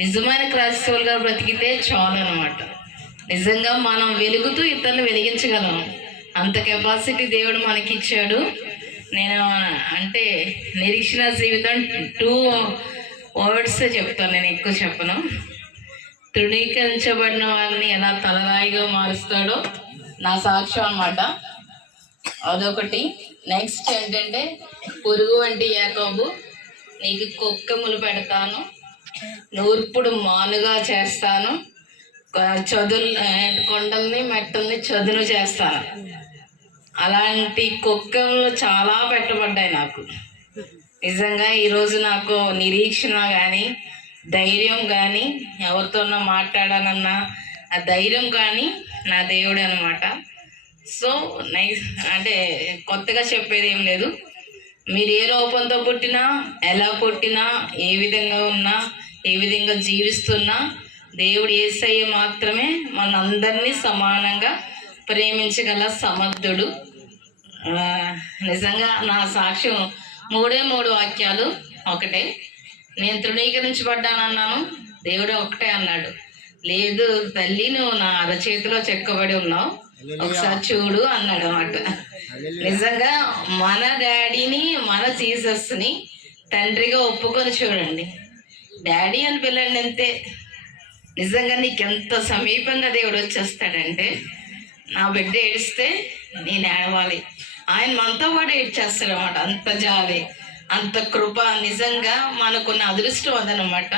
నిజమైన క్రైస్తవులుగా బ్రతికితే చాలు అనమాట. నిజంగా మనం వెలుగుతూ ఇతరులు వెలిగించగలం. అంత కెపాసిటీ దేవుడు మనకి ఇచ్చాడు. నేను అంటే నిరీక్షణ జీవితం 2 వర్డ్స్ చెప్తాను, నేను ఎక్కువ చెప్పను. తృణీకరించబడిన వారిని ఎలా తలరాయిగా మారుస్తాడో నా సాక్ష్యం అన్నమాట, అదొకటి. నెక్స్ట్ ఏంటంటే, పురుగు వంటి యాకోబు, నీకు కొక్కెములు పెడతాను, నూర్పుడు మానుగా చేస్తాను, కొండల్ని మెట్టల్ని చదును చేస్తాను. అలాంటి కొక్కెములు చాలా పెట్టబడ్డాయి నాకు. నిజంగా ఈరోజు నాకు నిరీక్షణ కానీ, ధైర్యం కానీ, ఎవరితోనో మాట్లాడాలన్నా ఆ ధైర్యం కానీ నా దేవుడు అనమాట. సో నెక్స్ట్ అంటే కొత్తగా చెప్పేది ఏం లేదు. మీరు ఏ రూపంతో పుట్టినా, ఎలా పుట్టినా, ఏ విధంగా ఉన్నా, ఏ విధంగా జీవిస్తున్నా, దేవుడు యేసయ్య మాత్రమే మనందరినీ సమానంగా ప్రేమించగల సమర్థుడు. నిజంగా నా సాక్ష్యం 3 వాక్యాలు. ఒకటే, నేను తృణీకరించబడ్డానన్నాను, దేవుడు ఒకటే అన్నాడు, లేదు తల్లి నువ్వు నా అరచేతిలో చెక్కబడి ఉన్నావు, ఒకసారి చూడు అన్నాడు అన్నమాట. నిజంగా మన డాడీని, మన జీసస్ని తండ్రిగా ఒప్పుకొని చూడండి. డాడీ అని పిల్లండి అంతే. నిజంగా నీకు ఎంత సమీపంగా దేవుడు వచ్చేస్తాడంటే, నా బిడ్డ ఏడిస్తే నేను ఏడవాలి, ఆయన మనతో పాటు ఏడ్చేస్తాడు అనమాట. అంత జాలి, అంత కృప. నిజంగా మనకున్న అదృష్టం అదనమాట.